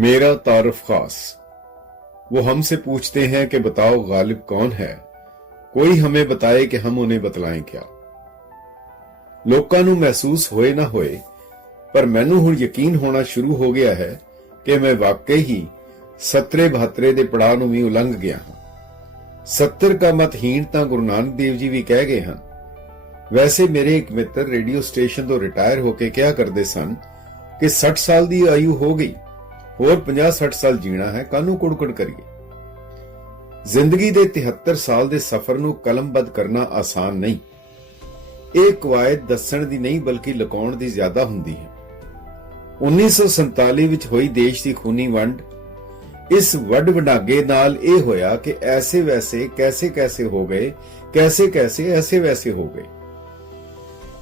मेरा तारफ खास। वो हमसे पूछते हैं कि बताओ गालिब कौन है? ਕੋਈ ਹਮੇ ਬਤਾਏ ਕਿ ਹਮ ਉਹਨੇ ਬਤਲਾਏ ਕਿਆ ਲੋਕਾਂ ਨੂੰ ਮਹਿਸੂਸ ਹੋਏ ਨਾ ਹੋਏ ਪਰ ਮੈਨੂੰ ਹੁਣ ਯਕੀਨ ਹੋਣਾ ਸ਼ੁਰੂ ਹੋ ਗਿਆ ਹੈ ਕਿ ਮੈਂ ਵਾਕਈ ਹੀ 70-72 ਦੇ ਪੜਾਅ ਨੂੰ ਵੀ ਉਲੰਘ ਗਿਆ ਹਾਂ 70 ਦਾ ਮਤਹੀਣ ਤਾਂ ਗੁਰੂ ਨਾਨਕ ਦੇਵ ਜੀ ਵੀ ਕਹਿ ਗਏ ਹਨ ਵੈਸੇ ਮੇਰੇ ਇੱਕ ਮਿੱਤਰ ਰੇਡੀਓ ਸਟੇਸ਼ਨ ਤੋਂ ਰਿਟਾਇਰ ਹੋ ਕੇ ਕਿਹਾ ਕਰਦੇ ਸਨ ਕਿ 60 ਸਾਲ ਦੀ ਆਯੂ ਹੋ ਗਈ ਹੋਰ 50 60 ਸਾਲ ਜੀਣਾ ਹੈ ਕਾਨੂੰ ਕੁੜਕੁੜ ਕਰੀਏ। ਜ਼ਿੰਦਗੀ ਦੇ 73 ਸਾਲ ਦੇ ਸਫ਼ਰ ਨੂੰ ਕਲਮਬੱਧ ਕਰਨਾ ਆਸਾਨ ਨਹੀਂ। ਇਹ ਕਵਾਇਦ ਦੱਸਣ ਦੀ ਨਹੀਂ, ਬਲਕਿ ਲੁਕਾਉਣ ਦੀ ਜ਼ਿਆਦਾ ਹੁੰਦੀ ਹੈ। 1947 ਵਿੱਚ ਹੋਈ ਦੇਸ਼ ਦੀ ਖੂਨੀ ਵੰਡ। ਇਸ ਵੱਡ ਵਡਾਗੇ ਨਾਲ ਇਹ ਹੋਇਆ ਕਿ ਐਸੇ ਵੈਸੇ ਕੈਸੇ ਕੈਸੇ ਹੋ ਗਏ ਕੈਸੇ ਕੈਸੇ ਐਸੇ ਵੈਸੇ ਹੋ ਗਏ।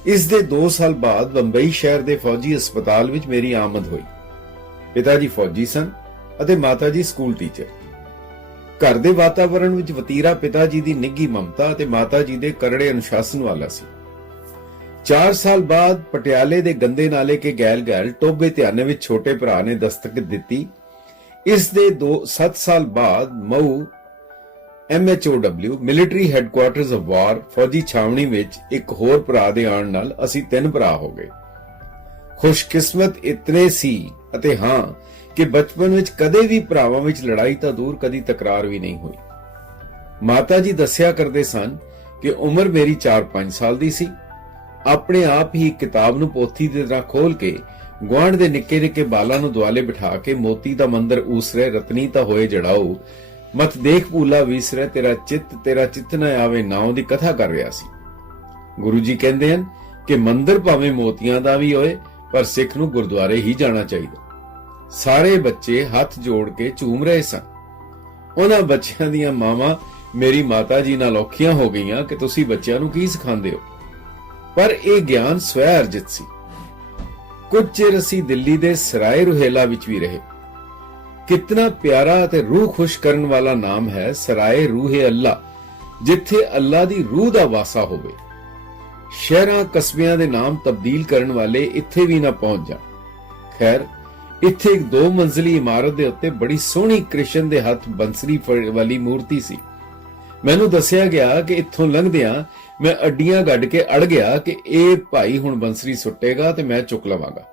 ਇਸ ਦੇ 2 ਸਾਲ ਬਾਅਦ ਬੰਬਈ ਸ਼ਹਿਰ ਦੇ ਫੌਜੀ ਹਸਪਤਾਲ ਵਿੱਚ ਮੇਰੀ ਆਮਦ ਹੋਈ। ਪਿਤਾ ਜੀ ਫੌਜੀ ਸਨ ਅਤੇ ਮਾਤਾ ਜੀ ਸਕੂਲ ਟੀਚਰ। ਘਰ ਦੇ ਵਾਤਾਵਰਣ ਵਿੱਚ ਵਤੀਰਾ ਪਿਤਾ ਜੀ ਦੀ ਨਿੱਗੀ ਮਮਤਾ ਅਤੇ ਮਾਤਾ ਜੀ ਦੇ ਕਰੜੇ ਅਨੁਸ਼ਾਸਨ ਵਾਲਾ ਸੀ। 4 ਸਾਲ ਬਾਅਦ ਪਟਿਆਲੇ ਦੇ ਗੰਦੇ ਨਾਲੇ ਕੇ ਗੈਲ ਗੈਲ ਟੋਬੇ ਧਿਆਨੇ ਵਿੱਚ ਛੋਟੇ ਭਰਾ ਨੇ ਦਸਤਕ ਦਿੱਤੀ। ਇਸ ਦੇ 2 7 ਸਾਲ ਬਾਅਦ Mhow MHOW military headquarters of war ਫੌਜੀ ਛਾਵਣੀ ਵਿੱਚ ਇੱਕ ਹੋਰ ਭਰਾ ਦੇ ਆਉਣ ਨਾਲ ਅਸੀਂ ਤਿੰਨ ਭਰਾ ਹੋ ਗਏ। ਖੁਸ਼ਕਿਸਮਤ ਇਤਨੇ ਸੀ ਅਤੇ ਹਾਂ, ਕਿ ਬਚਪਨ ਵਿੱਚ ਕਦੇ ਵੀ ਭਰਾਵਾਂ ਵਿੱਚ ਲੜਾਈ ਤਾਂ ਦੂਰ ਕਦੀ ਤਕਰਾਰ ਵੀ ਨਹੀਂ ਹੋਈ। ਮਾਤਾ ਜੀ ਦੱਸਿਆ ਕਰਦੇ ਸਨ ਕਿ ਉਮਰ ਮੇਰੀ 4-5 ਸਾਲ ਦੀ ਸੀ। ਆਪਣੇ ਆਪ ਹੀ ਕਿਤਾਬ ਨੂੰ ਪੋਥੀ ਦੇ ਤਰ੍ਹਾਂ ਖੋਲ ਕੇ ਗੁਆਂਢ ਦੇ ਨਿੱਕੇ ਨਿੱਕੇ ਬਾਲਾਂ ਨੂੰ ਦੁਆਲੇ ਬਿਠਾ ਕੇ ਮੋਤੀ ਦਾ ਮੰਦਰ ਉਸਰੇ ਰਤਨੀ ਤਾਂ ਹੋਏ ਜੜਾਓ। ਮਤ ਦੇਖ ਭੂਲਾ ਵੀਸਰੇ, ਤੇਰਾ ਚਿੱਤ ਤੇਰਾ ਚਿੱਤ ਨਾ ਆਵੇ ਨਾਉ ਦੀ ਕਥਾ ਕਰ ਰਿਹਾ ਸੀ। ਗੁਰੂ ਜੀ ਕਹਿੰਦੇ ਹਨ ਕਿ ਮੰਦਰ ਭਾਵੇਂ ਮੋਤੀਆਂ ਦਾ ਵੀ ਹੋਏ ਪਰ ਸਿੱਖ ਨੂੰ ਗੁਰਦੁਆਰੇ ਹੀ ਜਾਣਾ ਚਾਹੀਦਾ। ਸਾਰੇ ਬੱਚੇ ਹੱਥ ਜੋੜ ਕੇ ਝੂਮ ਰਹੇ ਸਨ। ਉਹਨਾਂ ਬੱਚਿਆਂ ਦੀਆਂ ਮਾਵਾਂ ਮੇਰੀ ਮਾਤਾ ਜੀ ਨਾਲ ਔਖੀਆਂ ਹੋ ਗਈਆਂ ਕਿ ਤੁਸੀਂ ਬੱਚਿਆਂ ਨੂੰ ਕੀ ਸਿਖਾਉਂਦੇ ਹੋ? ਪਰ ਇਹ ਗਿਆਨ ਸਵੈ ਅਰਜਿਤ ਸੀ। ਕੁਝ ਚਿਰ ਅਸੀਂ ਦਿੱਲੀ ਦੇ ਸਰਾਏ ਰੁਹੇਲਾ ਵਿੱਚ ਵੀ ਰਹੇ। ਕਿੰਨਾ ਪਿਆਰਾ ਅਤੇ ਰੂਹ ਖੁਸ਼ ਕਰਨ ਵਾਲਾ ਨਾਮ ਹੈ ਸਰਾਏ ਰੂਹੇ ਅੱਲਾ, ਜਿੱਥੇ ਅੱਲਾ ਦੀ ਰੂਹ ਦਾ ਵਾਸਾ ਹੋਵੇ। ਸ਼ਹਿਰਾਂ, ਕਸਬਿਆਂ ਦੇ ਨਾਮ ਤਬਦੀਲ ਕਰਨ ਵਾਲੇ ਇੱਥੇ ਵੀ ਨਾ ਪਹੁੰਚ ਜਾਣ। ਖੈਰ, ਇੱਥੇ ਇੱਕ ਦੋ ਮੰਜ਼ਲੀ ਇਮਾਰਤ ਦੇ ਉੱਤੇ ਬੜੀ ਸੋਹਣੀ ਕ੍ਰਿਸ਼ਨ ਦੇ ਹੱਥ ਬੰਸਰੀ ਵਾਲੀ ਮੂਰਤੀ ਸੀ। ਮੈਨੂੰ ਦੱਸਿਆ ਗਿਆ ਕਿ ਇੱਥੋਂ ਲੰਘਦਿਆਂ ਮੈਂ ਅੱਡੀਆਂ ਗੱਡ ਕੇ ਅੜ ਗਿਆ ਕਿ ਇਹ ਭਾਈ ਹੁਣ ਬੰਸਰੀ ਸੁੱਟੇਗਾ ਤੇ ਮੈਂ ਚੁੱਕ ਲਵਾਂਗਾ।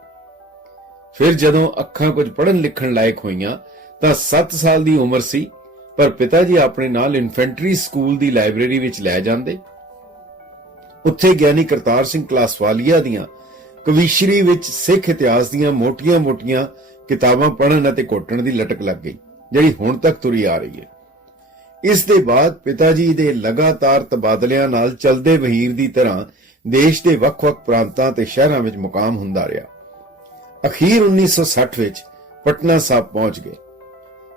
ਫਿਰ ਜਦੋਂ ਅੱਖਾਂ ਕੁਝ ਪੜ੍ਹਨ ਲਿਖਣ ਲਾਇਕ ਹੋਈਆਂ, ਤਾਂ 7 ਸਾਲ ਦੀ ਉਮਰ ਸੀ, ਪਰ ਪਿਤਾ ਜੀ ਆਪਣੇ ਨਾਲ ਇਨਫੈਂਟਰੀ ਸਕੂਲ ਦੀ ਲਾਇਬ੍ਰੇਰੀ ਵਿੱਚ ਲੈ ਜਾਂਦੇ। ਉੱਥੇ ਗਿਆਨੀ ਕਰਤਾਰ ਸਿੰਘ ਕਲਾਸਵਾਲੀਆ ਦੀਆਂ ਕਵੀਸ਼ਰੀ ਵਿੱਚ ਸਿੱਖ ਇਤਿਹਾਸ ਦੀਆਂ ਮੋਟੀਆਂ-ਮੋਟੀਆਂ ਕਿਤਾਬਾਂ ਪੜ੍ਹਨ ਅਤੇ ਘੋਟਣ ਦੀ ਲਟਕ ਲੱਗ ਗਈ, ਜਿਹੜੀ ਹੁਣ ਤੱਕ ਤੁਰੀ ਆ ਰਹੀ ਹੈ। ਇਸ ਦੇ ਬਾਅਦ ਪਿਤਾ ਜੀ ਦੇ ਲਗਾਤਾਰ ਤਬਾਦਲਿਆਂ ਨਾਲ ਚਲਦੇ ਵਹੀਰ ਦੀ ਤਰ੍ਹਾਂ ਦੇਸ਼ ਦੇ ਵੱਖ-ਵੱਖ ਪ੍ਰਾਂਤਾਂ ਤੇ ਸ਼ਹਿਰਾਂ ਵਿੱਚ ਮੁਕਾਮ ਹੁੰਦਾ ਰਿਹਾ। ਅਖੀਰ 1960 ਵਿੱਚ ਪਟਨਾ ਸਾਹਿਬ ਪਹੁੰਚ ਗਏ।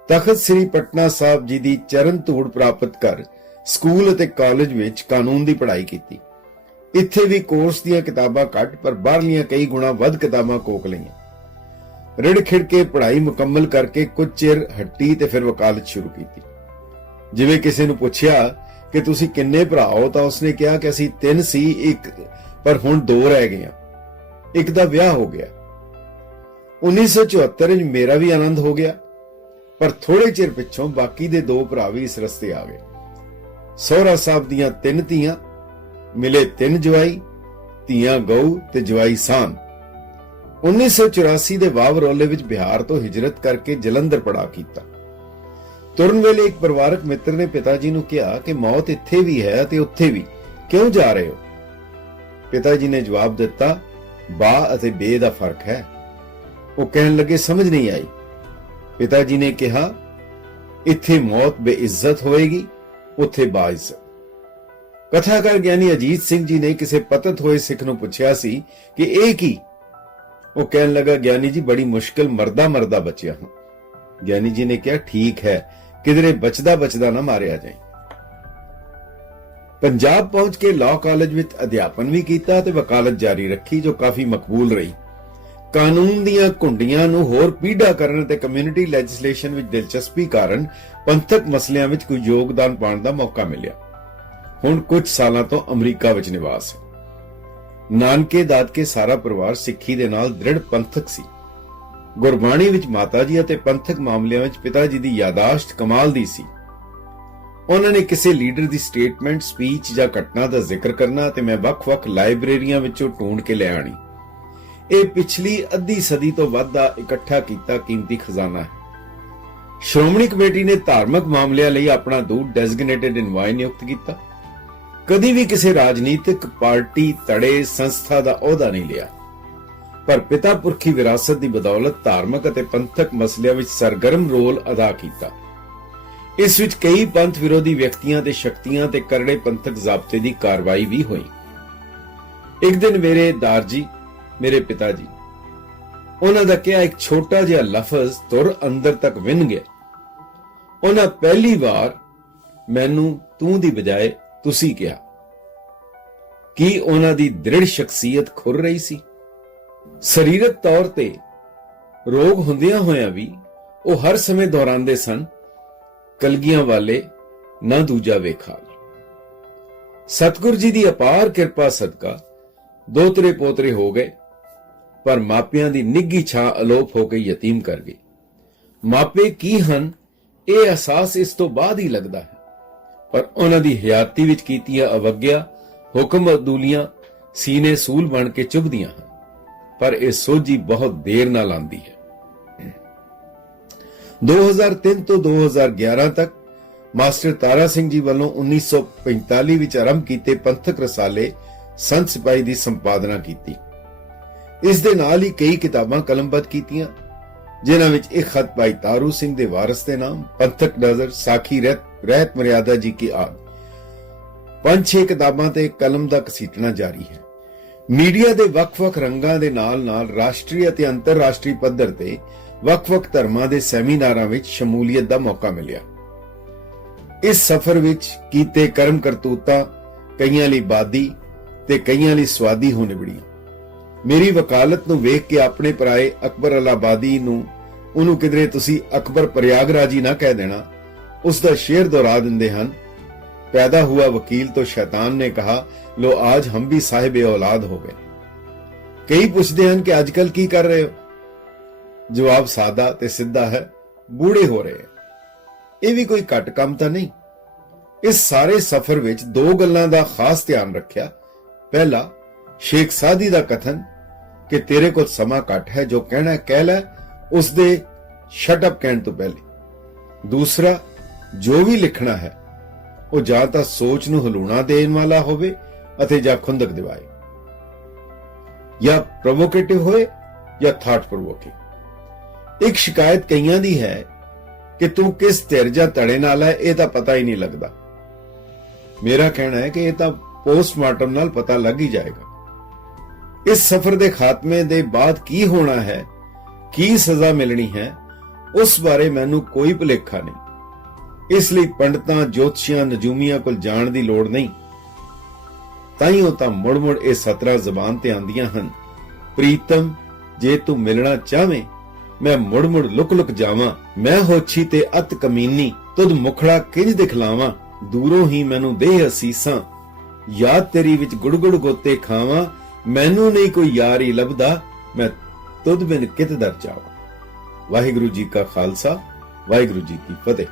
ਤਖਤ ਸ੍ਰੀ ਪਟਨਾ ਸਾਹਿਬ ਜੀ ਦੀ ਚਰਨ ਧੂੜ ਪ੍ਰਾਪਤ ਕਰ ਸਕੂਲ ਅਤੇ ਕਾਲਜ ਵਿੱਚ ਕਾਨੂੰਨ ਦੀ ਪੜ੍ਹਾਈ ਕੀਤੀ। ਇੱਥੇ ਵੀ ਕੋਰਸ ਦੀਆਂ ਕਿਤਾਬਾਂ ਘੱਟ, ਪਰ ਬਾਹਰਲੀਆਂ ਕਈ ਗੁਣਾ ਵੱਧ ਕਿਤਾਬਾਂ ਕੋਕ ਲਈਆਂ। ਰਿੜ ਖਿੜ ਕੇ ਪੜ੍ਹਾਈ ਮੁਕੰਮਲ ਕਰਕੇ ਕੁਝ ਚਿਰ ਹੱਟੀ ਤੇ ਫਿਰ ਵਕਾਲਤ ਸ਼ੁਰੂ ਕੀਤੀ। ਜਿਵੇਂ ਕਿਸੇ ਨੂੰ ਪੁੱਛਿਆ ਕਿ ਤੁਸੀਂ ਕਿੰਨੇ ਭਰਾ ਹੋ, ਤਾਂ ਉਸਨੇ ਕਿਹਾ ਕਿ ਅਸੀਂ ਤਿੰਨ ਸੀ, ਇੱਕ, ਪਰ ਹੁਣ ਦੋ ਰਹਿ ਗਏ ਇੱਕ ਦਾ ਵਿਆਹ ਹੋ ਗਿਆ। 1974 ਵਿੱਚ ਮੇਰਾ ਵੀ ਆਨੰਦ ਹੋ ਗਿਆ, ਪਰ ਥੋੜੇ ਚਿਰ ਪਿੱਛੋਂ ਬਾਕੀ ਦੇ ਦੋ ਭਰਾ ਵੀ ਇਸ ਰਸਤੇ ਆ ਗਏ। ਸੋਹਰਾ ਸਾਹਿਬ ਦੀਆਂ ਤਿੰਨ ਧੀਆਂ ਮਿਲੇ ਤਿੰਨ ਜਵਾਈ, ਧੀਆਂ ਗਊ ਤੇ ਜਵਾਈ ਸਾਨ 1984 ਦੇ ਵਾਵਰੋਲੇ ਵਿੱਚ ਬਿਹਾਰ ਤੋਂ ਹਿਜਰਤ ਕਰਕੇ ਜਲੰਧਰ ਪੜਾ ਕੀਤਾ। ਤੁਰਨ ਵੇਲੇ ਇੱਕ ਪਰਿਵਾਰਕ ਮਿੱਤਰ ਨੇ ਪਿਤਾ ਜੀ ਨੂੰ ਕਿਹਾ ਕਿ ਮੌਤ ਇੱਥੇ ਵੀ ਹੈ ਤੇ ਉੱਥੇ ਵੀ। ਕਿਉਂ ਜਾ ਰਹੇ ਹੋ? ਪਿਤਾ ਜੀ ਨੇ ਜਵਾਬ ਦਿੱਤਾ, ਬਾ ਅਤੇ ਬੇ ਦਾ ਫ਼ਰਕ ਹੈ। ਉਹ ਕਹਿਣ ਲੱਗੇ, ਸਮਝ ਨਹੀਂ ਆਈ। ਪਿਤਾ ਜੀ ਨੇ ਕਿਹਾ, ਇੱਥੇ ਮੌਤ ਬੇਇੱਜ਼ਤ ਹੋਏਗੀ, ਉੱਥੇ ਬਾਇਜ਼ਤ। ਕਥਾਕਾਰ ਗਿਆਨੀ ਅਜੀਤ ਸਿੰਘ ਜੀ ਨੇ ਕਿਸੇ ਪਤਤ ਹੋਏ ਸਿੱਖ ਨੂੰ ਪੁੱਛਿਆ ਸੀ ਕਿ ਇਹ ਕੀ? ਉਹ ਕਹਿਣ ਲੱਗਾ, ਗਿਆਨੀ ਜੀ, ਬੜੀ ਮੁਸ਼ਕਲ, ਮਰਦਾ ਮਰਦਾ ਬਚਿਆ ਹਾਂ। ਗਿਆਨੀ ਜੀ ਨੇ ਕਿਹਾ, ਠੀਕ ਹੈ, ਕਿਧਰੇ ਬਚਦਾ ਬਚਦਾ ਨਾ ਮਾਰਿਆ ਜਾਏ। ਪੰਜਾਬ ਪਹੁੰਚ ਕੇ ਲਾਅ ਕਾਲਜ ਵਿੱਚ ਅਧਿਆਪਨ ਵੀ ਕੀਤਾ ਤੇ ਵਕਾਲਤ ਜਾਰੀ ਰੱਖੀ, ਜੋ ਕਾਫੀ ਮਕਬੂਲ ਰਹੀ। ਕਾਨੂੰਨ ਦੀਆਂ ਕੁੰਡੀਆਂ ਨੂੰ ਹੋਰ ਪੀੜਾ ਕਰਨ ਤੇ ਕਮਿਊਨਿਟੀ ਲੈਜਿਸਲੇਸ਼ਨ ਵਿੱਚ ਦਿਲਚਸਪੀ ਕਾਰਨ ਪੰਥਕ ਮਸਲਿਆਂ ਵਿੱਚ ਕੋਈ ਯੋਗਦਾਨ ਪਾਉਣ ਦਾ ਮੌਕਾ ਮਿਲਿਆ। ਹੁਣ ਕੁਝ ਸਾਲਾਂ ਤੋਂ ਅਮਰੀਕਾ ਵਿੱਚ ਨਿਵਾਸ ਹੈ। ਨਾਨਕੇ ਦਾਦਕੇ ਸਾਰਾ ਪਰਿਵਾਰ ਸਿੱਖੀ ਦੇ ਨਾਲ ਦ੍ਰਿੜ ਪੰਥਕ ਸੀ। ਗੁਰਬਾਣੀ ਵਿੱਚ ਮਾਤਾ ਜੀ ਅਤੇ ਪੰਥਕ ਮਾਮਲਿਆਂ ਵਿੱਚ ਪਿਤਾ ਜੀ ਦੀ ਯਾਦਾਸ਼ਤ ਕਮਾਲ ਦੀ ਸੀ। ਉਹਨਾਂ ਨੇ ਕਿਸੇ ਲੀਡਰ ਦੀ ਸਟੇਟਮੈਂਟ, ਸਪੀਚ ਜਾਂ ਘਟਨਾ ਦਾ ਜ਼ਿਕਰ ਕਰਨਾ ਤੇ ਮੈਂ ਵੱਖ-ਵੱਖ ਲਾਇਬ੍ਰੇਰੀਆਂ ਵਿੱਚੋਂ ਢੂੰਡ ਕੇ ਲੈ ਆਣੀ। ਇਹ ਪਿਛਲੀ ਅੱਧੀ ਸਦੀ ਤੋਂ ਵੱਧ ਦਾ ਇਕੱਠਾ ਕੀਤਾ ਕੀਮਤੀ ਖਜ਼ਾਨਾ ਹੈ। ਸ਼੍ਰੋਮਣੀ ਕਮੇਟੀ ਨੇ ਧਾਰਮਿਕ ਮਾਮਲਿਆਂ ਲਈ ਆਪਣਾ ਦੂਤ ਡੈਜ਼ਿਗਨੇਟਿਡ ਇਨਵਾਈ ਨਿਯੁਕਤ ਕੀਤਾ। ਕਦੀ ਵੀ ਕਿਸੇ ਰਾਜਨੀਤਿਕ ਪਾਰਟੀ, ਤੜੇ, ਸੰਸਥਾ ਦਾ ਅਹੁਦਾ ਨਹੀਂ ਲਿਆ। ਪਰ ਪਿਤਾ ਪੁਰਖੀ ਵਿਰਾਸਤ ਦੀ ਬਦੌਲਤ ਧਾਰਮਿਕ ਅਤੇ ਪੰਥਕ ਮਸਲਿਆਂ ਵਿੱਚ ਸਰਗਰਮ ਰੋਲ ਅਦਾ ਕੀਤਾ। ਇਸ ਵਿੱਚ ਕਈ ਪੰਥ ਵਿਰੋਧੀ ਵਿਅਕਤੀਆਂ ਤੇ ਸ਼ਕਤੀਆਂ ਤੇ ਕਰੜੇ ਪੰਥਕ ਜ਼ਾਬਤੇ ਦੀ ਕਾਰਵਾਈ ਵੀ ਹੋਈ। ਇੱਕ ਦਿਨ ਮੇਰੇ ਦਾਰਜੀ, ਮੇਰੇ ਪਿਤਾ ਜੀ ਉਹਨਾਂ ਦਾ ਕਿਹਾ, ਇੱਕ ਛੋਟਾ ਜਿਹਾ ਲਫ਼ਜ਼ ਤੁਰ ਅੰਦਰ ਤੱਕ ਵਿੰਨ ਗਿਆ। ਉਹਨਾਂ ਪਹਿਲੀ ਵਾਰ ਮੈਨੂੰ ਤੂੰ ਦੀ ਬਜਾਏ ਤੁਸੀਂ ਕਿਹਾ, ਕੀ ਉਹਨਾਂ ਦੀ ਦ੍ਰਿੜ ਸ਼ਖਸੀਅਤ ਖੁਰ ਰਹੀ ਸੀ? ਸਰੀਰਕ ਤੌਰ ਤੇ ਰੋਗ ਹੁੰਦਿਆਂ ਹੋਇਆਂ ਵੀ ਉਹ ਹਰ ਸਮੇਂ ਦੁਹਰਾਉਂਦੇ ਸਨ, ਕਲਗੀਆਂ ਵਾਲੇ ਨਾ ਦੂਜਾ ਵੇਖਾ ਸਤਿਗੁਰ ਜੀ ਦੀ ਅਪਾਰ ਕਿਰਪਾ ਸਦਕਾ ਦੋਤਰੇ ਪੋਤਰੇ ਹੋ ਗਏ, ਪਰ ਮਾਪਿਆਂ ਦੀ ਨਿੱਗੀ ਛਾਂ ਅਲੋਪ ਹੋ ਕੇ ਯਤੀਮ ਕਰ ਗਈ ਮਾਪੇ ਕੀ ਹਨ, ਇਹ ਅਹਿਸਾਸ ਇਸ ਤੋਂ ਬਾਅਦ ਹੀ ਲੱਗਦਾ ਹੈ। ਪਰ ਉਹਨਾਂ ਦੀ ਹਯਾਤੀ ਵਿੱਚ ਕੀਤੀਆਂ ਅਵਗਿਆ ਹੁਕਮ ਅਦੂਲੀਆਂ ਸੀਨੇ ਸੂਲ ਬਣ ਕੇ ਚੁਭਦੀਆਂ ਹਨ। ਪਰ ਇਹ ਸੋਝੀ ਬਹੁਤ ਦੇਰ ਨਾਲ ਆਂਦੀ ਹੈ। 2003 ਤੋਂ 2011 ਤੱਕ ਮਾਸਟਰ ਤਾਰਾ ਸਿੰਘ ਜੀ ਵੱਲੋਂ 1945 ਵਿੱਚ ਆਰੰਭ ਕੀਤੇ ਪੰਥਕ ਰਸਾਲੇ ਸੰਤ ਸਿਪਾਹੀ ਦੀ ਸੰਪਾਦਨਾ ਕੀਤੀ। ਇਸ ਦੇ ਨਾਲ ਹੀ ਕਈ ਕਿਤਾਬਾਂ ਕਲਮਬੱਧ ਕੀਤੀਆਂ। ਜਿਨ੍ਹਾਂ ਵਿੱਚ ਇੱਕ ਖਤ ਭਾਈ ਤਾਰੂ ਸਿੰਘ ਦੇ ਵਾਰਸ ਦੇ ਨਾਮ, ਪੰਥਕ ਨਜ਼ਰ, ਸਾਖੀ ਰਹਿਤ ਰਹਿਤ ਮਰਿਆਦਾ ਜੀ ਕੀ ਆਦ। ਪੰਜ ਛੇ ਕਿਤਾਬਾਂ ਤੇ ਕਲਮ ਦਾ ਘਸੀਟਣਾ ਜਾਰੀ ਹੈ। ਮੀਡੀਆ ਦੇ ਵੱਖ-ਵੱਖ ਰੰਗਾਂ ਦੇ ਨਾਲ-ਨਾਲ ਰਾਸ਼ਟਰੀ ਅਤੇ ਅੰਤਰਰਾਸ਼ਟਰੀ ਪੱਧਰ ਤੇ ਵੱਖ-ਵੱਖ ਧਰਮਾਂ ਦੇ ਸੈਮੀਨਾਰਾਂ ਵਿੱਚ ਸ਼ਮੂਲੀਅਤ ਦਾ ਮੌਕਾ ਮਿਲਿਆ। ਇਸ ਸਫ਼ਰ ਵਿੱਚ ਕੀਤੇ ਕਰਮ ਕਰਤੂਤਾਂ ਕਈਆਂ ਲਈ ਬਾਦੀ ਤੇ ਕਈਆਂ ਲਈ ਸਵਾਦੀ ਹੋ ਨਿਬੜੀਆਂ। ਮੇਰੀ ਵਕਾਲਤ ਨੂੰ ਵੇਖ ਕੇ ਆਪਣੇ ਪਰਾਏ ਅਕਬਰ ਅਲਾਬਾਦੀ ਨੂੰ, ਉਹਨੂੰ ਕਿਦਰੇ ਤੁਸੀਂ ਅਕਬਰ ਪ੍ਰਯਾਗਰਾਜੀ ਨਾ ਕਹਿ ਦੇਣਾ। ਉਸ ਦਾ ਸ਼ੇਰ ਦੁਹਰਾ ਦਿੰਦੇ ਹਨ। ਪੈਦਾ ਹੁਆ ਵਕੀਲ ਤੋਂ ਸ਼ੈਤਾਨ ਨੇ ਕਹਾ, ਲੋ, ਆਜ ਹਮ ਵੀ ਸਾਹਿਬੇ ਔਲਾਦ ਹੋ ਗਏ। ਕਈ ਪੁੱਛਦੇ ਹਨ ਕਿ ਅੱਜਕੱਲ ਕੀ ਕਰ ਰਹੇ ਹੋ? ਜਵਾਬ ਸਾਦਾ ਤੇ ਸਿੱਧਾ ਹੈ, ਬੂੜੇ ਹੋ ਰਹੇ ਇਹ ਵੀ ਕੋਈ ਘੱਟ ਕੰਮ ਤਾਂ ਨਹੀਂ। ਇਸ ਸਾਰੇ ਸਫ਼ਰ ਵਿੱਚ ਦੋ ਗੱਲਾਂ ਦਾ ਖਾਸ ਧਿਆਨ ਰੱਖਿਆ। ਪਹਿਲਾ ਸ਼ੇਖ ਸਾਦੀ ਦਾ ਕਥਨ ਕਿ ਤੇਰੇ ਕੋਲ ਸਮਾਂ ਘੱਟ ਹੈ, ਜੋ ਕਹਿਣਾ ਕਹਿ ਲੈ ਉਸ ਦੇ ਸ਼ਟ ਅਪ ਕਹਿਣ ਤੋਂ ਪਹਿਲੇ। ਦੂਸਰਾ, ਜੋ ਵੀ ਲਿਖਣਾ ਹੈ, ਉਹ ਜਾਂ ਤਾਂ ਸੋਚ ਨੂੰ ਹਲੂਣਾ ਦੇਣ ਵਾਲਾ ਹੋਵੇ ਅਤੇ ਜਾਂ ਖੁੰਦਕ ਦਿਵਾਏ। ਜਾਂ ਪ੍ਰੋਵੋਕੇਟਿਵ ਹੋਏ ਜਾਂ ਥਾਟ ਪ੍ਰੋਵੋਕਿੰਗ ਇੱਕ ਸ਼ਿਕਾਇਤ ਕਈਆਂ ਦੀ ਹੈ ਕਿ ਤੂੰ ਕਿਸ ਧਿਰ ਜਾਂ ਧੜੇ ਨਾਲ ਹੈ, ਇਹ ਤਾਂ ਪਤਾ ਹੀ ਨਹੀਂ ਲੱਗਦਾ। ਮੇਰਾ ਕਹਿਣਾ ਹੈ ਕਿ ਇਹ ਤਾਂ ਪੋਸਟਮਾਰਟਮ ਨਾਲ ਪਤਾ ਲੱਗ ਹੀ ਜਾਏਗਾ। ਇਸ ਸਫ਼ਰ ਦੇ ਖਾਤਮੇ ਦੇ ਬਾਅਦ ਕੀ ਹੋਣਾ ਹੈ? ਕੀ ਸਜ਼ਾ ਮਿਲਣੀ ਹੈ? ਉਸ ਬਾਰੇ ਮੈਨੂੰ ਕੋਈ ਭੁਲੇਖਾ ਨਹੀਂ। ਇਸ ਲਈ ਪੰਡਤਾਂ, ਜੋਤਸ਼ੀਆਂ, ਨਜੂਮੀਆਂ ਕੋਲ ਜਾਣ ਦੀ ਲੋੜ ਨਹੀਂ। ਤਾਈਓ ਤਾਂ ਮੁੜ-ਮੁੜ ਇਹ ਸਤਰਾ ਜ਼ਬਾਨ ਤੇ ਆਂਦੀਆਂ ਹਨ। ਪ੍ਰੀਤਮ, ਜੇ ਤੂੰ ਮਿਲਣਾ ਚਾਹਵੇਂ, ਮੈਂ ਮੁੜ-ਮੁੜ ਲੁਕ-ਲੁਕ ਜਾਵਾਂ। ਮੈਂ ਹੋਛੀ ਤੇ ਅਤ ਕਮੀਨੀ, ਤੁਧ ਮੁਖੜਾ ਕਿੰਜ ਦਿਖਲਾਵਾਂ? ਦੂਰੋਂ ਹੀ ਮੈਨੂੰ ਦੇ ਅਸੀਸਾਂ। ਯਾਦ ਤੇਰੀ ਵਿੱਚ ਗੁੜਗੁੜ ਗੋਤੇ ਖਾਵਾਂ ਮੈਨੂੰ ਨਹੀਂ ਕੋਈ ਯਾਰ ਹੀ ਲੱਭਦਾ, ਮੈਂ ਤੁਧ ਬਿਨ ਕਿਤ ਦਰ ਜਾਵਾਂ। ਵਾਹਿਗੁਰੂ ਜੀ ਕਾ ਖਾਲਸਾ, ਵਾਹਿਗੁਰੂ ਜੀ ਕੀ ਫਤਿਹ।